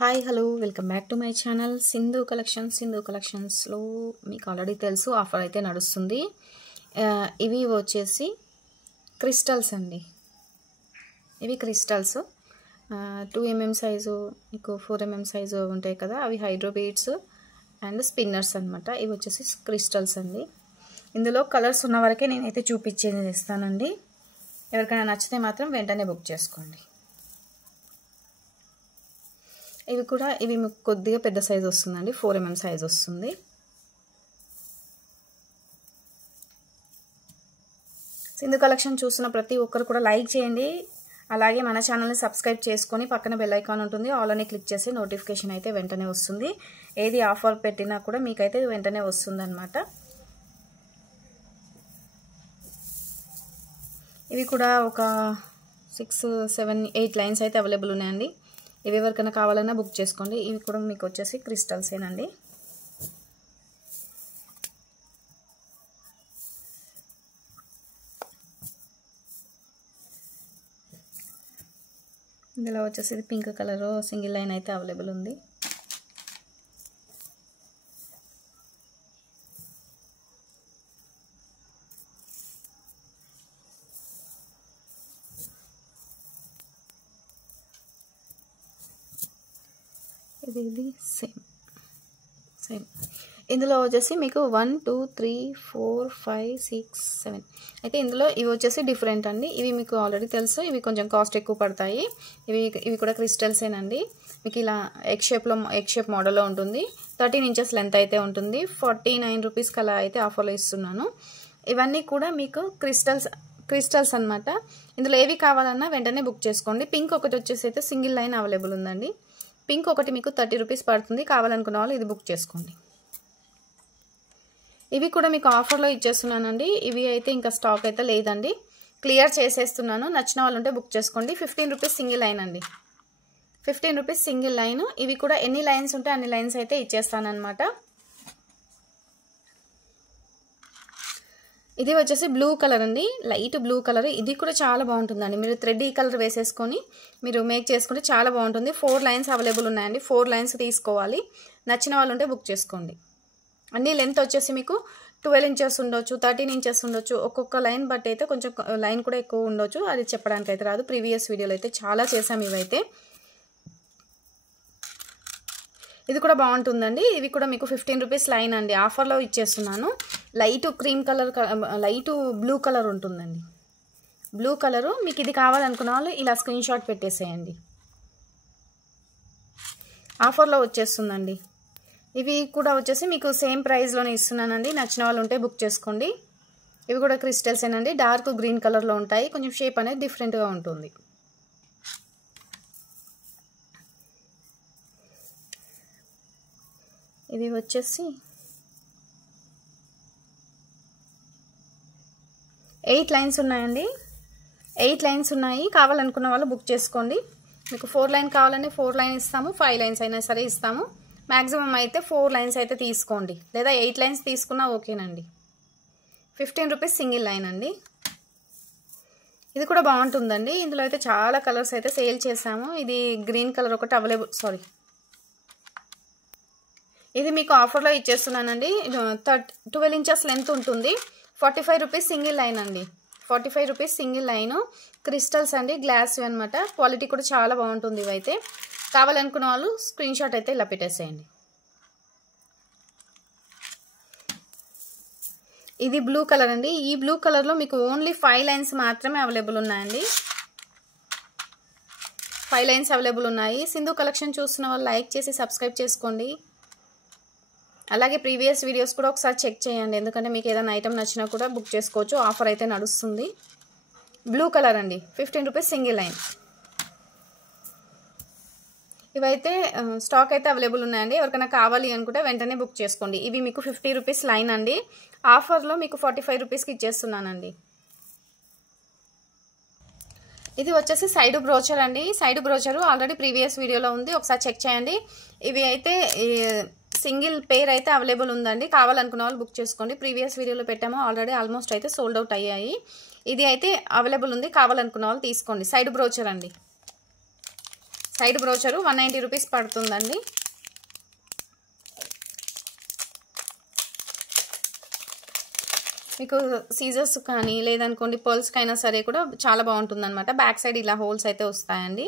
Hi hello welcome back to my channel Sindhu కలెక్షన్స్లో మీకు already తెలుసు ఆఫర్ అయితే నడుస్తుంది. ఇవి వచ్చేసి క్రిస్టల్స్ అండి. ఇవి క్రిస్టల్స్ 2mm సైజు మీకు 4mm సైజు ఉంటాయి కదా, అవి హైడ్రో బీడ్స్ అండ్ స్పిన్నర్స్ అనమాట. ఇవి వచ్చేసి క్రిస్టల్స్ అండి. ఇందులో కలర్స్ ఉన్న వరకే నేనైతే చూపించేస్తానండి. ఎవరికైనా నచ్చితే మాత్రం వెంటనే బుక్ చేసుకోండి. ఇవి మీకు కొద్దిగా పెద్ద సైజు వస్తుందండి, 4mm సైజు వస్తుంది. సింధు కలెక్షన్ చూస్తున్న ప్రతి ఒక్కరు కూడా లైక్ చేయండి. అలాగే మన ఛానల్ని సబ్స్క్రైబ్ చేసుకొని పక్కన బెల్ ఐకాన్ ఉంటుంది, ఆల్ అని క్లిక్ చేసి నోటిఫికేషన్ అయితే వెంటనే వస్తుంది. ఏది ఆఫర్ పెట్టినా కూడా మీకైతే వెంటనే వస్తుంది అనమాట. ఇవి కూడా ఒక 6, 7, 8 లైన్స్ అయితే అవైలబుల్ ఉన్నాయండి. ఇవి ఎవరికైనా కావాలన్నా బుక్ చేసుకోండి. ఇవి కూడా మీకు వచ్చేసి క్రిస్టల్సేనండి. ఇందులో వచ్చేసి పింక్ కలర్ సింగిల్ లైన్ అయితే అవైలబుల్ ఉంది. ఇది సేమ్ ఇందులో వచ్చేసి మీకు 1, 2, 3, 4, 5, 6, 7 అయితే ఇందులో ఇవి వచ్చేసి డిఫరెంట్ అండి. ఇవి మీకు ఆల్రెడీ తెలుసు, ఇవి కొంచెం కాస్ట్ ఎక్కువ పడతాయి. ఇవి కూడా క్రిస్టల్సేనండి. మీకు ఇలా ఎగ్ షేప్ మోడల్లో ఉంటుంది. 13 ఇంచెస్ లెంత్ అయితే ఉంటుంది. 49 రూపీస్కి అలా అయితే ఆఫర్లో ఇస్తున్నాను. ఇవన్నీ కూడా మీకు క్రిస్టల్స్ అనమాట. ఇందులో ఏవి కావాలన్నా వెంటనే బుక్ చేసుకోండి. పింక్ ఒకటి వచ్చేసి అయితే సింగిల్ లైన్ అవైలబుల్ ఉందండి. పింక్ ఒకటి మీకు 30 రూపీస్ పడుతుంది. కావాలనుకున్న వాళ్ళు ఇది బుక్ చేసుకోండి. ఇవి కూడా మీకు ఆఫర్లో ఇచ్చేస్తున్నానండి. ఇవి అయితే ఇంకా స్టాక్ అయితే లేదండి, క్లియర్ చేసేస్తున్నాను. నచ్చిన వాళ్ళు ఉంటే బుక్ చేసుకోండి. 15 రూపీస్ సింగిల్ లైన్ అండి, 15 రూపీస్ సింగిల్ లైన్. ఇవి కూడా ఎన్ని లైన్స్ ఉంటే అన్ని లైన్స్ అయితే ఇచ్చేస్తానమాట. ఇది వచ్చేసి బ్లూ కలర్ అండి, లైట్ బ్లూ కలర్. ఇది కూడా చాలా బాగుంటుందండి. మీరు థ్రెడ్ ఈ కలర్ వేసేసుకొని మీరు మేక్ చేసుకుంటే చాలా బాగుంటుంది. 4 లైన్స్ అవైలబుల్ ఉన్నాయండి. 4 లైన్స్ తీసుకోవాలి. నచ్చిన వాళ్ళు ఉంటే బుక్ చేసుకోండి. అన్ని లెంత్ వచ్చేసి మీకు 12 ఇంచెస్ ఉండొచ్చు, 13 ఇంచెస్ ఉండొచ్చు. ఒక్కొక్క లైన్ బట్టి అయితే కొంచెం లైన్ కూడా ఎక్కువ ఉండొచ్చు. అది చెప్పడానికి అయితే రాదు. ప్రీవియస్ వీడియోలో అయితే చాలా చేసాం ఇవైతే. ఇది కూడా బాగుంటుందండి. ఇవి కూడా మీకు 15 రూపీస్ లైన్ అండి, ఆఫర్లో ఇచ్చేస్తున్నాను. Light cream colour, light blue colour ఉంటుందండి. బ్లూ కలరు మీకు ఇది కావాలనుకున్న వాళ్ళు ఇలా స్క్రీన్ షాట్ పెట్టేసేయండి. ఆఫర్లో వచ్చేస్తుందండి. ఇవి కూడా వచ్చేసి మీకు సేమ్ ప్రైస్లోనే ఇస్తున్నానండి. నచ్చిన వాళ్ళు ఉంటే బుక్ చేసుకోండి. ఇవి కూడా క్రిస్టల్సేనండి. డార్క్ గ్రీన్ కలర్లో ఉంటాయి. కొంచెం షేప్ అనేది డిఫరెంట్గా ఉంటుంది. ఇవి వచ్చేసి 8 లైన్స్ ఉన్నాయండి. 8 లైన్స్ ఉన్నాయి. కావాలనుకున్న వాళ్ళు బుక్ చేసుకోండి. మీకు 4 లైన్ కావాలంటే 4 లైన్ ఇస్తాము, 5 లైన్స్ అయినా సరే ఇస్తాము. మ్యాక్సిమం అయితే 4 లైన్స్ అయితే తీసుకోండి, లేదా 8 లైన్స్ తీసుకున్నా ఓకేనండి. 15 రూపీస్ సింగిల్ లైన్ అండి. ఇది కూడా బాగుంటుందండి. ఇందులో అయితే చాలా కలర్స్ అయితే సేల్ చేసాము. ఇది గ్రీన్ కలర్ ఒకటి అవైలబుల్, ఇది మీకు ఆఫర్లో ఇచ్చేస్తున్నానండి. 12 ఇంచెస్ లెంత్ ఉంటుంది. 45 రూపీస్ సింగిల్ లైన్ అండి. 45 రూపీస్ సింగిల్ లైన్. క్రిస్టల్స్ అండి, గ్లాస్ అనమాట. క్వాలిటీ కూడా చాలా బాగుంటుంది. ఇవైతే కావాలనుకున్న వాళ్ళు స్క్రీన్ షాట్ అయితే ఇలా పెట్టేసేయండి. ఇది బ్లూ కలర్ అండి. ఈ బ్లూ కలర్లో మీకు ఓన్లీ 5 లైన్స్ మాత్రమే అవైలబుల్ ఉన్నాయండి. 5 లైన్స్ అవైలబుల్ ఉన్నాయి. సింధు కలెక్షన్ చూస్తున్న వాళ్ళు లైక్ చేసి సబ్స్క్రైబ్ చేసుకోండి. అలాగే ప్రీవియస్ వీడియోస్ కూడా ఒకసారి చెక్ చేయండి, ఎందుకంటే మీకు ఏదైనా ఐటమ్ నచ్చినా కూడా బుక్ చేసుకోవచ్చు. ఆఫర్ అయితే నడుస్తుంది. బ్లూ కలర్ అండి, 15 రూపీస్ సింగిల్ లైన్. ఇవైతే స్టాక్ అయితే అవైలబుల్ ఉన్నాయండి. ఎవరికైనా కావాలి అనుకుంటే వెంటనే బుక్ చేసుకోండి. ఇవి మీకు 50 రూపీస్ లైన్ అండి. ఆఫర్లో మీకు 45 రూపీస్కి ఇచ్చేస్తున్నానండి. ఇది వచ్చేసి సైడ్ బ్రోచర్ అండి. సైడ్ బ్రోచరు ఆల్రెడీ ప్రీవియస్ వీడియోలో ఉంది, ఒకసారి చెక్ చేయండి. ఇవి అయితే సింగిల్ పేర్ అయితే అవైలబుల్ ఉందండి. కావాలనుకున్న వాళ్ళు బుక్ చేసుకోండి. ప్రీవియస్ వీడియోలో పెట్టాము, ఆల్రెడీ ఆల్మోస్ట్ అయితే సోల్డ్ అవుట్ అయ్యాయి. ఇది అయితే అవైలబుల్ ఉంది. కావాలనుకున్న వాళ్ళు తీసుకోండి. సైడ్ బ్రోచర్ అండి. సైడ్ బ్రోచరు 190 రూపీస్ పడుతుందండి. మీకు సీజర్స్ కానీ లేదనుకోండి పర్ల్స్కి అయినా సరే కూడా చాలా బాగుంటుందన్నమాట. బ్యాక్ సైడ్ ఇలా హోల్స్ అయితే వస్తాయండి.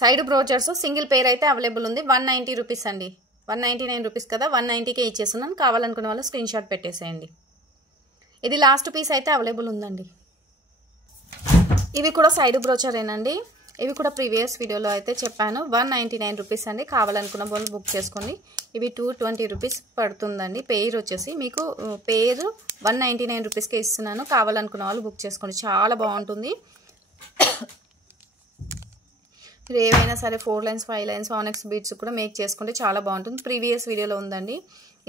సైడ్ బ్రోచర్స్ సింగిల్ పేర్ అయితే అవైలబుల్ ఉంది. 190 రూపీస్ అండి. 199 రూపీస్ కదా, 190కే ఇచ్చేస్తున్నాను. కావాలనుకున్న వాళ్ళు స్క్రీన్ షాట్ పెట్టేసేయండి. ఇది లాస్ట్ పీస్ అయితే అవైలబుల్ ఉందండి. ఇవి కూడా సైడ్ బ్రోచరేనండి. ఇవి కూడా ప్రీవియస్ వీడియోలో అయితే చెప్పాను. 199 రూపీస్ అండి. కావాలనుకున్న వాళ్ళు బుక్ చేసుకోండి. ఇవి 220 రూపీస్ పడుతుందండి. పేర్ వచ్చేసి మీకు పేరు 199 రూపీస్కే ఇస్తున్నాను. కావాలనుకున్న వాళ్ళు బుక్ చేసుకోండి. చాలా బాగుంటుంది. మీరు ఏవైనా సరే 4 లైన్స్ 5 లైన్స్ ఆనెక్స్ బీడ్స్ కూడా మేక్ చేసుకుంటే చాలా బాగుంటుంది. ప్రీవియస్ వీడియోలో ఉందండి.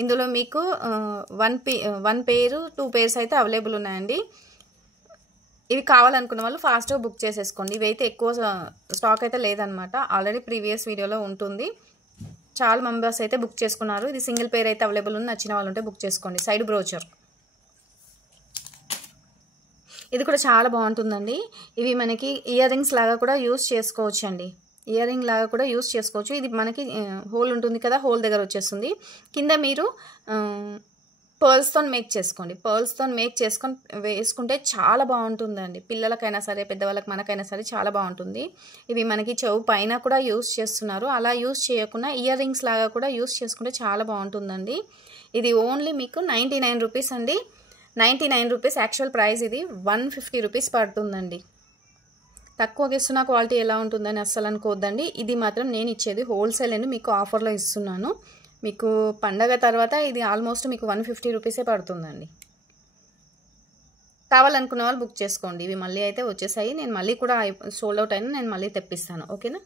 ఇందులో మీకు 1 పేరు 2 పేర్స్ అయితే అవైలబుల్ ఉన్నాయండి. ఇవి కావాలనుకున్న వాళ్ళు ఫాస్ట్గా బుక్ చేసేసుకోండి. ఇవి అయితే ఎక్కువ స్టాక్ అయితే లేదనమాట. ఆల్రెడీ ప్రీవియస్ వీడియోలో ఉంటుంది. చాలా మెంబర్స్ అయితే బుక్ చేసుకున్నారు. ఇది సింగిల్ పేర్ అయితే అవైలబుల్ ఉంది. నచ్చిన వాళ్ళు ఉంటే బుక్ చేసుకోండి. సైడ్ బ్రోచర్ ఇది కూడా చాలా బాగుంటుందండి. ఇవి మనకి ఇయర్ రింగ్స్ లాగా కూడా యూస్ చేసుకోవచ్చు అండి. ఇయర్ రింగ్ లాగా కూడా యూస్ చేసుకోవచ్చు. ఇది మనకి హోల్ ఉంటుంది కదా, హోల్ దగ్గర వచ్చేస్తుంది. కింద మీరు పర్ల్స్తో మేక్ చేసుకోండి. పర్ల్స్తో మేక్ చేసుకొని వేసుకుంటే చాలా బాగుంటుందండి. పిల్లలకైనా సరే పెద్దవాళ్ళకి మనకైనా సరే చాలా బాగుంటుంది. ఇవి మనకి చెవు పైన కూడా యూస్ చేస్తున్నారు. అలా యూస్ చేయకుండా ఇయర్ రింగ్స్ లాగా కూడా యూస్ చేసుకుంటే చాలా బాగుంటుందండి. ఇది ఓన్లీ మీకు 99 రూపీస్ అండి. 99 రూపీస్ యాక్చువల్ ప్రైస్. ఇది 150 రూపీస్ పడుతుందండి. తక్కువకి ఇస్తున్న క్వాలిటీ ఎలా ఉంటుందని అస్సలు అనుకోవద్దండి. ఇది మాత్రం నేను ఇచ్చేది హోల్సేల్ అని మీకు ఆఫర్లో ఇస్తున్నాను. మీకు పండగ తర్వాత ఇది ఆల్మోస్ట్ మీకు 150 రూపీసే పడుతుందండి. కావాలనుకున్న వాళ్ళు బుక్ చేసుకోండి. ఇవి మళ్ళీ అయితే వచ్చేసాయి. నేను మళ్ళీ కూడా సోల్డ్ అవుట్ అయినా నేను మళ్ళీ తెప్పిస్తాను. ఓకేనా.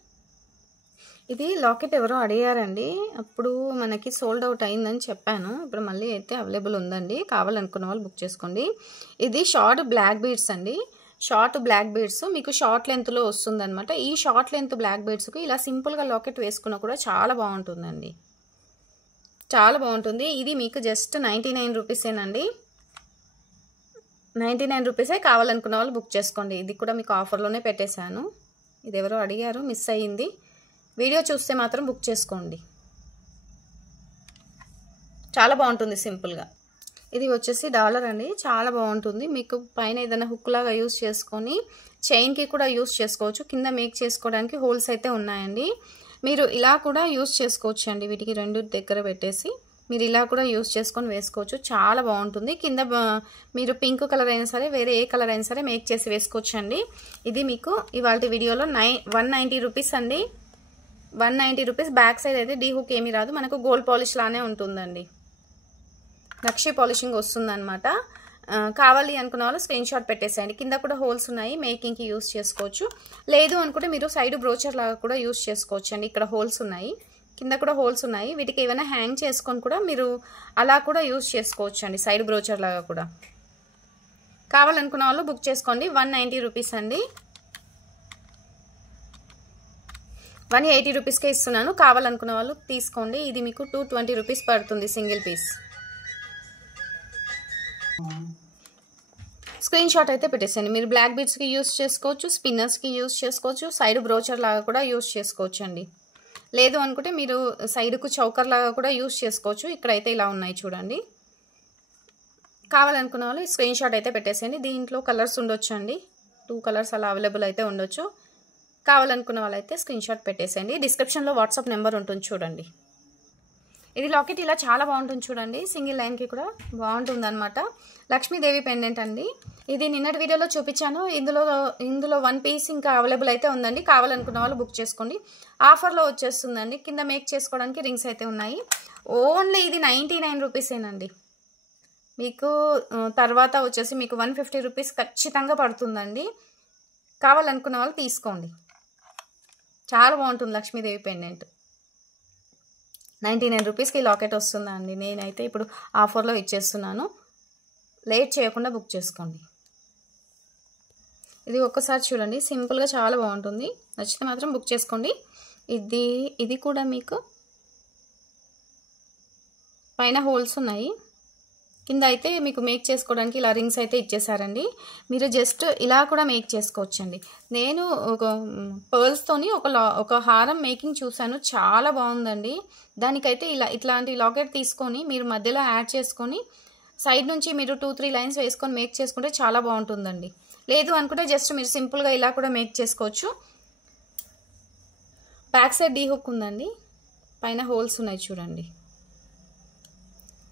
ఇది లాకెట్ ఎవరో అడిగారండి. అప్పుడు మనకి సోల్డ్ అవుట్ అయిందని చెప్పాను. ఇప్పుడు మళ్ళీ అయితే అవైలబుల్ ఉందండి. కావాలనుకున్న వాళ్ళు బుక్ చేసుకోండి. ఇది షార్ట్ బ్లాక్ బీడ్స్ అండి. షార్ట్ బ్లాక్ బీడ్స్ మీకు షార్ట్ లెంత్లో వస్తుందన్నమాట. ఈ షార్ట్ లెంత్ బ్లాక్ బీడ్స్కి ఇలా సింపుల్గా లాకెట్ వేసుకున్నా కూడా చాలా బాగుంటుందండి. చాలా బాగుంటుంది. ఇది మీకు జస్ట్ 99 రూపీసేనండి. 99 రూపీసే. కావాలనుకున్న వాళ్ళు బుక్ చేసుకోండి. ఇది కూడా మీకు ఆఫర్లోనే పెట్టేశాను. ఇది ఎవరో అడిగారు, మిస్ అయ్యింది. వీడియో చూస్తే మాత్రం బుక్ చేసుకోండి. చాలా బాగుంటుంది సింపుల్గా. ఇది వచ్చేసి డాలర్ అండి. చాలా బాగుంటుంది. మీకు పైన ఏదైనా హుక్ లాగా యూస్ చేసుకొని చైన్కి కూడా యూస్ చేసుకోవచ్చు. కింద మేక్ చేసుకోవడానికి హోల్స్ అయితే ఉన్నాయండి. మీరు ఇలా కూడా యూస్ చేసుకోవచ్చు అండి. వీటికి రెండు దగ్గర పెట్టేసి మీరు ఇలా కూడా యూస్ చేసుకొని వేసుకోవచ్చు. చాలా బాగుంటుంది. కింద మీరు పింక్ కలర్ అయినా సరే వేరే ఏ కలర్ అయినా సరే మేక్ చేసి వేసుకోవచ్చు అండి. ఇది మీకు ఇవాళ వీడియోలో 190 రూపీస్ అండి. 190 రూపీస్. బ్యాక్ సైడ్ అయితే డీ హుక్ ఏమీ రాదు. మనకు గోల్డ్ పాలిష్ లానే ఉంటుందండి. నక్షి పాలిషింగ్ వస్తుందన్నమాట. కావాలి అనుకున్న వాళ్ళు స్క్రీన్ షాట్ పెట్టేసేయండి. కింద కూడా హోల్స్ ఉన్నాయి. మేకింగ్కి యూస్ చేసుకోవచ్చు. లేదు అనుకుంటే మీరు సైడ్ బ్రోచర్ లాగా కూడా యూస్ చేసుకోవచ్చు అండి. ఇక్కడ హోల్స్ ఉన్నాయి, కింద కూడా హోల్స్ ఉన్నాయి. వీటికి ఏమైనా హ్యాంగ్ చేసుకొని కూడా మీరు అలా కూడా యూస్ చేసుకోవచ్చు అండి. సైడ్ బ్రోచర్ లాగా కూడా. కావాలనుకున్న వాళ్ళు బుక్ చేసుకోండి. 190 రూపీస్ అండి. 180 రూపీస్కే ఇస్తున్నాను. కావాలనుకున్న వాళ్ళు తీసుకోండి. ఇది మీకు 220 రూపీస్ పడుతుంది సింగిల్ పీస్. స్క్రీన్ షాట్ అయితే పెట్టేసేయండి. మీరు బ్లాక్ బీడ్స్కి యూస్ చేసుకోవచ్చు, స్పిన్నర్స్కి యూస్ చేసుకోవచ్చు, సైడ్ బ్రోచర్ లాగా కూడా యూస్ చేసుకోవచ్చు అండి. లేదు అనుకుంటే మీరు సైడ్కు చౌకర్ లాగా కూడా యూస్ చేసుకోవచ్చు. ఇక్కడైతే ఇలా ఉన్నాయి చూడండి. కావాలనుకున్న వాళ్ళు స్క్రీన్ షాట్ అయితే పెట్టేసేయండి. దీంట్లో కలర్స్ ఉండొచ్చు అండి. 2 కలర్స్ అలా అవైలబుల్ అయితే ఉండొచ్చు. కావాలనుకున్న వాళ్ళైతే స్క్రీన్ షాట్ పెట్టేసేయండి. డిస్క్రిప్షన్లో వాట్సాప్ నెంబర్ ఉంటుంది చూడండి. ఇది లాకెట్ ఇలా చాలా బాగుంటుంది చూడండి. సింగిల్ లైన్కి కూడా బాగుంటుంది అనమాట. లక్ష్మీదేవి పెండెంట్ అండి. ఇది నిన్నటి వీడియోలో చూపించాను. ఇందులో 1 పీస్ ఇంకా అవైలబుల్ అయితే ఉందండి. కావాలనుకున్న వాళ్ళు బుక్ చేసుకోండి. ఆఫర్లో వచ్చేస్తుందండి. కింద మేక్ చేసుకోవడానికి రింగ్స్ అయితే ఉన్నాయి. ఓన్లీ ఇది 99 రూపీసేనండి. మీకు తర్వాత వచ్చేసి మీకు 150 రూపీస్ ఖచ్చితంగా పడుతుందండి. కావాలనుకున్న వాళ్ళు తీసుకోండి. చాలా బాగుంటుంది లక్ష్మీదేవి పెండెంట్. 99 రూపీస్కి లాకెట్ వస్తుందండి. నేనైతే ఇప్పుడు ఆఫర్లో ఇచ్చేస్తున్నాను. లేట్ చేయకుండా బుక్ చేసుకోండి. ఇది ఒక్కసారి చూడండి. సింపుల్గా చాలా బాగుంటుంది. నచ్చితే మాత్రం బుక్ చేసుకోండి. ఇది కూడా మీకు పైన హోల్స్ ఉన్నాయి. కింద అయితే మీకు మేక్ చేసుకోవడానికి ఇలా రింగ్స్ అయితే ఇచ్చేసారండి. మీరు జస్ట్ ఇలా కూడా మేక్ చేసుకోవచ్చండి. నేను ఒక పర్ల్స్తోని ఒక హారం మేకింగ్ చూశాను, చాలా బాగుందండి. దానికైతే ఇట్లాంటి లాకెట్ తీసుకొని మీరు మధ్యలో యాడ్ చేసుకొని సైడ్ నుంచి మీరు 2-3 లైన్స్ వేసుకొని మేక్ చేసుకుంటే చాలా బాగుంటుందండి. లేదు అనుకుంటే జస్ట్ మీరు సింపుల్గా ఇలా కూడా మేక్ చేసుకోవచ్చు. బ్యాక్ సైడ్ డీ హుక్ ఉందండి, పైన హోల్స్ ఉన్నాయి చూడండి,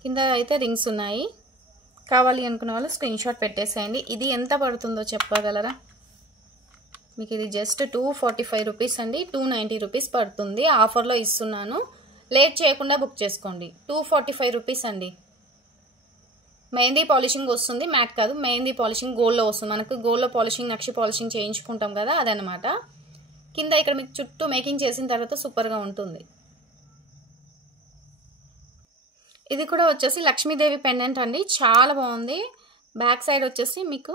కింద అయితే రింగ్స్ ఉన్నాయి. కావాలి అనుకున్న వాళ్ళు స్క్రీన్ షాట్ పెట్టేసేయండి. ఇది ఎంత పడుతుందో చెప్పగలరా? మీకు ఇది జస్ట్ 245 రూపీస్ అండి, 290 రూపీస్ పడుతుంది. ఆఫర్లో ఇస్తున్నాను, లేట్ చేయకుండా బుక్ చేసుకోండి. 245 రూపీస్ అండి. మెహందీ పాలిషింగ్ వస్తుంది, మ్యాట్ కాదు, మెహందీ పాలిషింగ్ గోల్డ్లో వస్తుంది. మనకు గోల్డ్లో పాలిషింగ్ నక్షి పాలిషింగ్ చేయించుకుంటాం కదా, అదనమాట. కింద ఇక్కడ మీకు చుట్టూ మేకింగ్ చేసిన తర్వాత సూపర్గా ఉంటుంది. ఇది కూడా వచ్చేసి లక్ష్మీదేవి పెండెంట్ అండి, చాలా బాగుంది. బ్యాక్ సైడ్ వచ్చేసి మీకు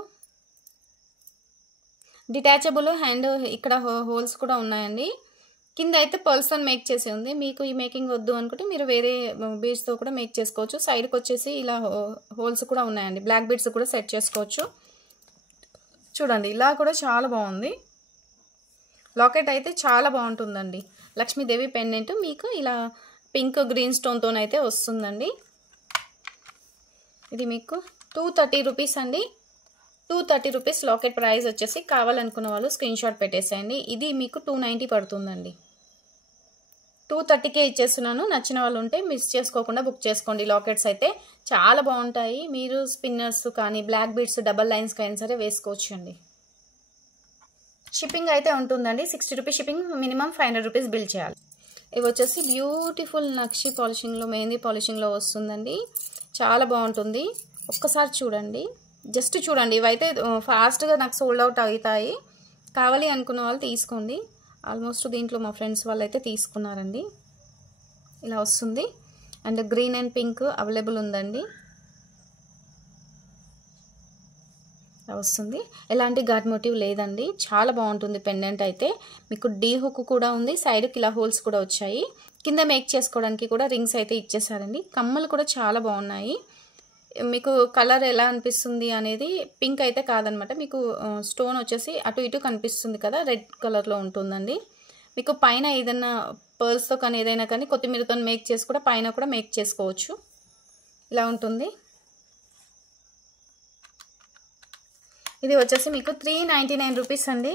డిటాచబుల్ హ్యాండ్, ఇక్కడ హోల్స్ కూడా ఉన్నాయండి. కింద అయితే పర్ల్స్తో మేక్ చేసి ఉంది. మీకు ఈ మేకింగ్ వద్దు అనుకుంటే మీరు వేరే బీడ్స్తో కూడా మేక్ చేసుకోవచ్చు. సైడ్కి వచ్చేసి ఇలా హోల్స్ కూడా ఉన్నాయండి, బ్లాక్ బీడ్స్ కూడా సెట్ చేసుకోవచ్చు. చూడండి, ఇలా కూడా చాలా బాగుంది. లాకెట్ అయితే చాలా బాగుంటుందండి. లక్ష్మీదేవి పెండెంట్ మీకు ఇలా పింక్ గ్రీన్ స్టోన్తోనైతే వస్తుందండి. ఇది మీకు 230 రూపీస్ అండి. 230 రూపీస్ లాకెట్ ప్రైస్ వచ్చేసి. కావాలనుకున్న వాళ్ళు స్క్రీన్ షాట్ పెట్టేసేయండి. ఇది మీకు 290 పడుతుందండి. 230కే ఇచ్చేస్తున్నాను. నచ్చిన వాళ్ళు ఉంటే మిస్ చేసుకోకుండా బుక్ చేసుకోండి. లాకెట్స్ అయితే చాలా బాగుంటాయి. మీరు స్పిన్నర్స్ కానీ బ్లాక్ బీడ్స్ డబల్ లైన్స్ కానీ సరే వేసుకోవచ్చు అండి. షిప్పింగ్ అయితే ఉంటుందండి, 60 rupees shipping, minimum 500 rupees bill చేయాలి. ఇవి వచ్చేసి బ్యూటిఫుల్ నక్షి పాలిషింగ్లో, మెహందీ పాలిషింగ్లో వస్తుందండి, చాలా బాగుంటుంది. ఒక్కసారి చూడండి, జస్ట్ చూడండి. ఇవైతే ఫాస్ట్గా నాకు సోల్డ్ అవుట్ అవుతాయి. కావాలి అనుకున్న వాళ్ళు తీసుకోండి. ఆల్మోస్ట్ దీంట్లో మా ఫ్రెండ్స్ వాళ్ళు అయితే తీసుకున్నారండి. ఇలా వస్తుంది. And green and pink available ఉందండి. వస్తుంది. ఎలాంటి గాడ్ మోటివ్ లేదండి, చాలా బాగుంటుంది. పెండెంట్ అయితే మీకు డీ హుక్ కూడా ఉంది, సైడ్కి ఇలా హోల్స్ కూడా వచ్చాయి. కింద మేక్ చేసుకోవడానికి కూడా రింగ్స్ అయితే ఇచ్చేసారండి. కమ్మలు కూడా చాలా బాగున్నాయి. మీకు కలర్ ఎలా అనిపిస్తుంది అనేది, పింక్ అయితే కాదనమాట, మీకు స్టోన్ వచ్చేసి అటు ఇటు కనిపిస్తుంది కదా, రెడ్ కలర్లో ఉంటుందండి. మీకు పైన ఏదైనా పర్ల్స్తో కానీ ఏదైనా కానీ కొత్తిమీరతో మేక్ చేసి కూడా పైన కూడా మేక్ చేసుకోవచ్చు. ఇలా ఉంటుంది. ఇది వచ్చేసి మీకు 399 రూపీస్ అండి.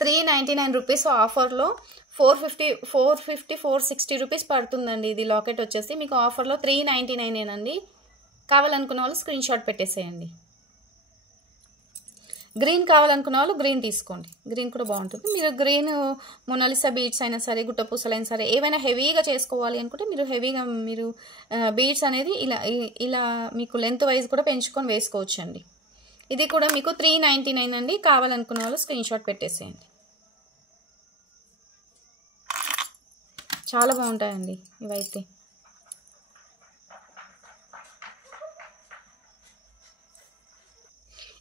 399 రూపీస్ ఆఫర్లో 460 రూపీస్ పడుతుందండి. ఇది లాకెట్ వచ్చేసి మీకు ఆఫర్లో 399 అండి. కావాలనుకున్న వాళ్ళు స్క్రీన్ షాట్ పెట్టేసేయండి. గ్రీన్ కావాలనుకున్న వాళ్ళు గ్రీన్ తీసుకోండి, గ్రీన్ కూడా బాగుంటుంది. మీరు గ్రీన్ మొనాలిసా బీడ్స్ అయినా సరే, గుట్టపూసలైనా సరే, ఏవైనా హెవీగా చేసుకోవాలి అనుకుంటే మీరు హెవీగా మీరు బీడ్స్ అనేది ఇలా మీకు లెంత్ వైజ్ కూడా పెంచుకొని వేసుకోవచ్చు అండి. ఇది కూడా మీకు 399 అండి. కావాలనుకున్న వాళ్ళు స్క్రీన్ షాట్ పెట్టేసేయండి. చాలా బాగుంటాయండి ఇవైతే.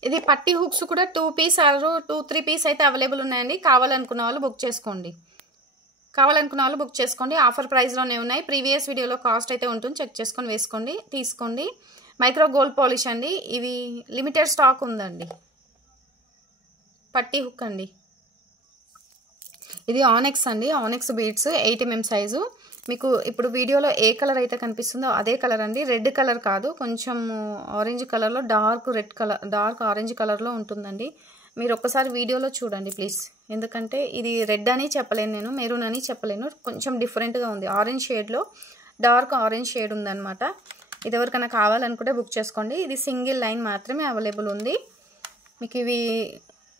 ఇది పట్టి హుక్స్ కూడా 2 పీస్ ఆర్ 2-3 పీస్ అయితే అవైలబుల్ ఉన్నాయండి. కావాలనుకున్న వాళ్ళు బుక్ చేసుకోండి. ఆఫర్ ప్రైస్లోనే ఉన్నాయి. ప్రీవియస్ వీడియోలో కాస్ట్ అయితే ఉంటుంది, చెక్ చేసుకొని వేసుకోండి, తీసుకోండి. మైక్రో గోల్డ్ పాలిష్ అండి. ఇవి లిమిటెడ్ స్టాక్ ఉందండి. పట్టి హుక్ అండి. ఇది ఆనెక్స్ అండి, ఆనెక్స్ బీడ్స్ 8 mm సైజు. మీకు ఇప్పుడు వీడియోలో ఏ కలర్ అయితే కనిపిస్తుందో అదే కలర్ అండి, రెడ్ కలర్ కాదు, కొంచెం ఆరెంజ్ కలర్లో, డార్క్ ఆరెంజ్ కలర్లో ఉంటుందండి. మీరు ఒక్కసారి వీడియోలో చూడండి ప్లీజ్, ఎందుకంటే ఇది రెడ్ అని చెప్పలేను నేను, మెరూన్ అని చెప్పలేను, కొంచెం డిఫరెంట్గా ఉంది. ఆరెంజ్ షేడ్లో డార్క్ ఆరెంజ్ షేడ్ ఉందన్నమాట. ఇది ఎవరికైనా కావాలనుకుంటే బుక్ చేసుకోండి. ఇది సింగిల్ లైన్ మాత్రమే అవైలబుల్ ఉంది. మీకు ఇవి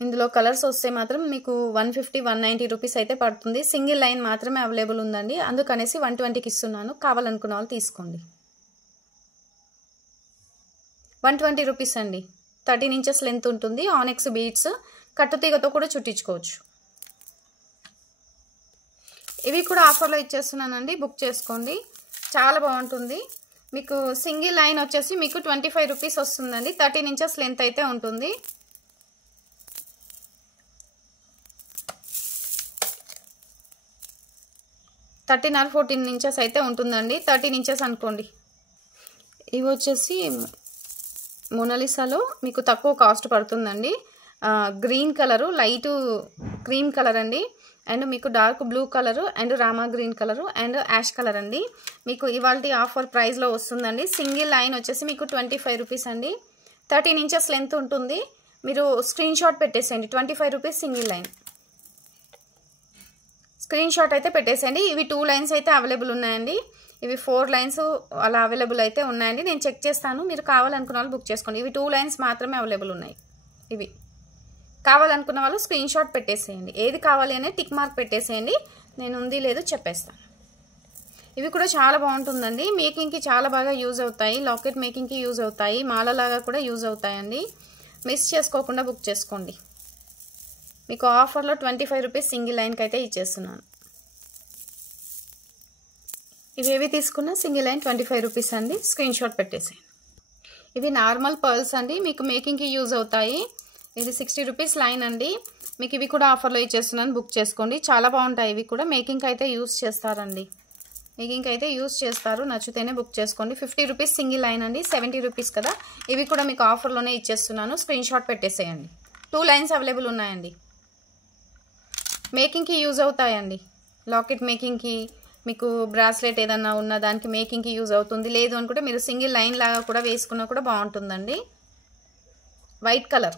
ఇందులో కలర్స్ వస్తే మాత్రం మీకు 150-190 రూపీస్ అయితే పడుతుంది. సింగిల్ లైన్ మాత్రమే అవైలబుల్ ఉందండి, అందుకనేసి 120కి ఇస్తున్నాను. కావాలనుకున్న వాళ్ళు తీసుకోండి. 120 రూపీస్ అండి. 13 ఇంచెస్ లెంత్ ఉంటుంది. ఆనెక్స్ బీడ్స్ కట్టుతీగతో కూడా చుట్టించుకోవచ్చు. ఇవి కూడా ఆఫర్లో ఇచ్చేస్తున్నానండి, బుక్ చేసుకోండి, చాలా బాగుంటుంది. మీకు సింగిల్ లైన్ వచ్చేసి మీకు 25 రూపీస్ వస్తుందండి. 13 ఇంచెస్ లెంత్ అయితే ఉంటుంది. థర్టీన్ ఆర్ 14 ఇంచెస్ అయితే ఉంటుందండి. 13 ఇంచెస్ అనుకోండి. ఇవి వచ్చేసి మోనాలిసాలో మీకు తక్కువ కాస్ట్ పడుతుందండి. Green colour, light cream colour అండి, అండ్ మీకు dark blue colour, and Rama green colour, and ash colour అండి. మీకు ఇవాల్టి ఆఫర్ ప్రైస్లో వస్తుందండి. సింగిల్ లైన్ వచ్చేసి మీకు 25 రూపీస్ అండి. 13 ఇంచెస్ లెంత్ ఉంటుంది. మీరు స్క్రీన్ షాట్ పెట్టేసేయండి. 25 rupees single line. Screen shot అయితే పెట్టేసేయండి. ఇవి 2 లైన్స్ అయితే అవైలబుల్ ఉన్నాయండి. ఇవి 4 లైన్స్ అలా అవైలబుల్ అయితే ఉన్నాయండి. నేను చెక్ చేస్తాను. మీరు కావాలనుకున్న వాళ్ళు బుక్ చేసుకోండి. ఇవి 2 లైన్స్ మాత్రమే అవైలబుల్ ఉన్నాయి. ఇవి కావాలనుకున్న వాళ్ళు స్క్రీన్ షాట్ పెట్టేసేయండి. ఏది కావాలి అనే టిక్ మార్క్ పెట్టేసేయండి. నేను ఉంది లేదు చెప్పేస్తాను. ఇవి కూడా చాలా బాగుంటుందండి. మేకింగ్కి చాలా బాగా యూజ్ అవుతాయి. లాకెట్ మేకింగ్కి యూజ్ అవుతాయి. మాలలాగా కూడా యూజ్ అవుతాయండి. మిస్ చేసుకోకుండా బుక్ చేసుకోండి. మీకు ఆఫర్లో 25 రూపీస్ సింగిల్ లైన్కి అయితే ఇచ్చేస్తున్నాను. ఇవేవి తీసుకున్నా సింగిల్ లైన్ 25 రూపీస్ అండి. స్క్రీన్ షాట్ పెట్టేసేయండి. ఇవి నార్మల్ పర్ల్స్ అండి. మీకు మేకింగ్కి యూజ్ అవుతాయి. ఇది 60 రూపీస్ లైన్ అండి. మీకు ఇవి కూడా ఆఫర్లో ఇచ్చేస్తున్నాను. బుక్ చేసుకోండి. చాలా బాగుంటాయి. ఇవి కూడా మేకింగ్కి అయితే యూజ్ చేస్తారండి. మేకింగ్కి అయితే యూజ్ చేస్తారు. నచ్చితేనే బుక్ చేసుకోండి. 50 రూపీస్ సింగిల్ లైన్ అండి. 70 రూపీస్ కదా. ఇవి కూడా మీకు ఆఫర్లోనే ఇచ్చేస్తున్నాను. స్క్రీన్ షాట్ పెట్టేసేయండి. 2 లైన్స్ అవైలబుల్ ఉన్నాయండి. మేకింగ్కి యూజ్ అవుతాయండి. లాకెట్ మేకింగ్కి, మీకు బ్రాస్లెట్ ఏదన్నా ఉన్న దానికి మేకింగ్కి యూజ్ అవుతుంది. లేదు అనుకుంటే మీరు సింగిల్ లైన్ లాగా కూడా వేసుకున్నా కూడా బాగుంటుందండి. వైట్ కలర్,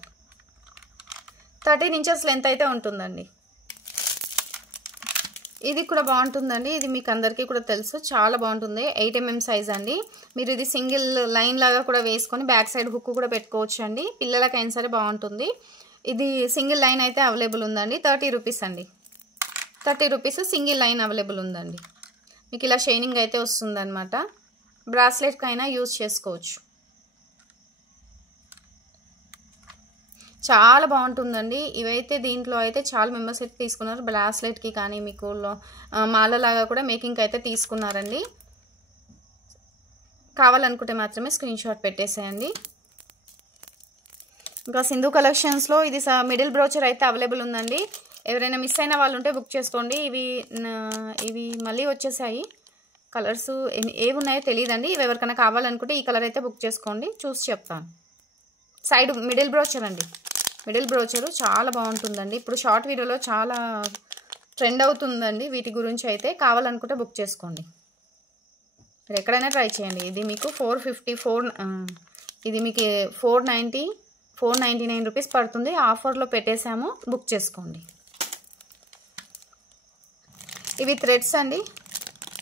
13 ఇంచెస్ లెంత్ అయితే ఉంటుందండి. ఇది కూడా బాగుంటుందండి. ఇది మీకు అందరికీ కూడా తెలుసు, చాలా బాగుంటుంది. 8 mm సైజ్ అండి. మీరు ఇది సింగిల్ లైన్ లాగా కూడా వేసుకొని బ్యాక్ సైడ్ హుక్ కూడా పెట్టుకోవచ్చు అండి. పిల్లలకైనా సరే బాగుంటుంది. ఇది సింగిల్ లైన్ అయితే అవైలబుల్ ఉందండి. 30 రూపీస్ అండి. 30 రూపీస్ సింగిల్ లైన్ అవైలబుల్ ఉందండి. మీకు ఇలా షైనింగ్ అయితే వస్తుంది అనమాట. బ్రాస్లెట్కైనా యూజ్ చేసుకోవచ్చు. చాలా బాగుంటుందండి. ఇవైతే దీంట్లో అయితే చాలా మెంబర్స్ అయితే తీసుకున్నారు. బ్రాస్లెట్కి కానీ మీకు మాలలాగా కూడా మేకింగ్కి అయితే తీసుకున్నారండి. కావాలనుకుంటే మాత్రమే స్క్రీన్ షాట్ పెట్టేసేయండి. ఇంకా సింధు కలెక్షన్స్లో ఇది మిడిల్ బ్రోచర్ అయితే అవైలబుల్ ఉందండి. ఎవరైనా మిస్ అయిన వాళ్ళు ఉంటే బుక్ చేసుకోండి. ఇవి మళ్ళీ వచ్చేసాయి. కలర్స్ ఏవి ఉన్నాయో తెలియదండి. ఇవి ఎవరికైనా కావాలనుకుంటే ఈ కలర్ అయితే బుక్ చేసుకోండి. చూసి చెప్తాను. సైడ్ మిడిల్ బ్రోచర్ అండి. మిడిల్ బ్రోచరు చాలా బాగుంటుందండి. ఇప్పుడు షార్ట్ వీడియోలో చాలా ట్రెండ్ అవుతుందండి వీటి గురించి. అయితే కావాలనుకుంటే బుక్ చేసుకోండి. మీరు ఎక్కడైనా ట్రై చేయండి. ఇది మీకు 454, ఇది మీకు 499 రూపీస్ పడుతుంది. ఆఫర్లో పెట్టేసాము. బుక్ చేసుకోండి. ఇవి థ్రెడ్స్ అండి.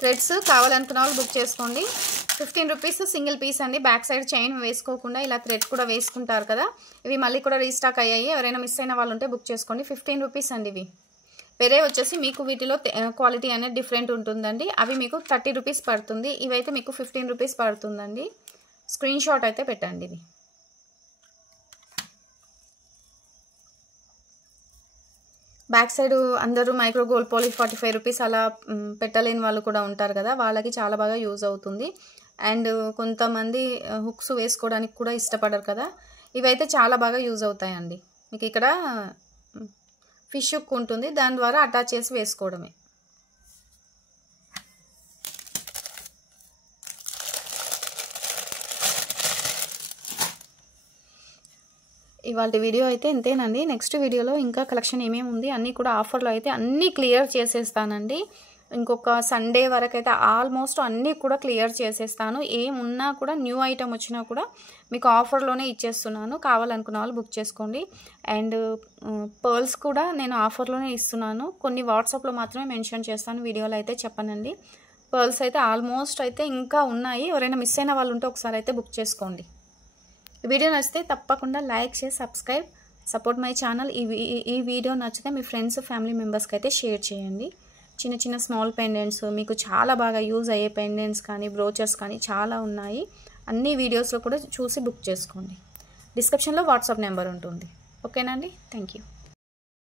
థ్రెడ్స్ కావాలనుకున్న వాళ్ళు బుక్ చేసుకోండి. 15 రూపీస్ సింగిల్ పీస్ అండి. బ్యాక్ సైడ్ చైన్ వేసుకోకుండా ఇలా థ్రెడ్ కూడా వేసుకుంటారు కదా. ఇవి మళ్ళీ కూడా రీస్టాక్ అయ్యాయి. ఎవరైనా మిస్ అయిన వాళ్ళు ఉంటే బుక్ చేసుకోండి. 15 రూపీస్ అండి. ఇవి వేరే వచ్చేసి మీకు వీటిలో క్వాలిటీ అనేది డిఫరెంట్ ఉంటుందండి. అవి మీకు 30 రూపీస్ పడుతుంది. ఇవైతే మీకు 15 రూపీస్ పడుతుందండి. స్క్రీన్ షాట్ అయితే పెట్టండి. ఇవి బ్యాక్ సైడ్ అందరూ మైక్రో గోల్డ్ పాలిష్ 45 రూపీస్ అలా పెట్టలేని వాళ్ళు కూడా ఉంటారు కదా. వాళ్ళకి చాలా బాగా యూజ్ అవుతుంది. అండ్ కొంతమంది హుక్స్ వేసుకోవడానికి కూడా ఇష్టపడరు కదా. ఇవైతే చాలా బాగా యూజ్ అవుతాయండి. మీకు ఇక్కడ ఫిష్ హుక్ ఉంటుంది. దాని ద్వారా అటాచ్ చేసి వేసుకోవడమే. ఇవాళ వీడియో అయితే ఇంతేనండి. నెక్స్ట్ వీడియోలో ఇంకా కలెక్షన్ ఏమేమి ఉంది అన్నీ కూడా ఆఫర్లో అయితే అన్నీ క్లియర్ చేసేస్తానండి. ఇంకొక సండే వరకు అయితే ఆల్మోస్ట్ అన్నీ కూడా క్లియర్ చేసేస్తాను. ఏమున్నా కూడా న్యూ ఐటమ్ వచ్చినా కూడా మీకు ఆఫర్లోనే ఇచ్చేస్తున్నాను. కావాలనుకున్న వాళ్ళు బుక్ చేసుకోండి. అండ్ పర్ల్స్ కూడా నేను ఆఫర్లోనే ఇస్తున్నాను. కొన్ని వాట్సాప్లో మాత్రమే మెన్షన్ చేస్తాను, వీడియోలో అయితే చెప్పనండి. పర్ల్స్ అయితే ఆల్మోస్ట్ అయితే ఇంకా ఉన్నాయి. ఎవరైనా మిస్ అయిన వాళ్ళు ఉంటే ఒకసారి అయితే బుక్ చేసుకోండి. వీడియో నచ్చితే తప్పకుండా లైక్ చేసి సబ్స్క్రైబ్, సపోర్ట్ మై ఛానల్. ఈ వీడియో నచ్చితే మీ ఫ్రెండ్స్ ఫ్యామిలీ మెంబర్స్కి అయితే షేర్ చేయండి. చిన్న చిన్న స్మాల్ పెండెంట్స్, మీకు చాలా బాగా యూజ్ అయ్యే పెండెంట్స్ కానీ బ్రోచర్స్ కానీ చాలా ఉన్నాయి. అన్ని వీడియోస్లో కూడా చూసి బుక్ చేసుకోండి. డిస్క్రిప్షన్లో వాట్సాప్ నెంబర్ ఉంటుంది. ఓకేనండి. Thank you.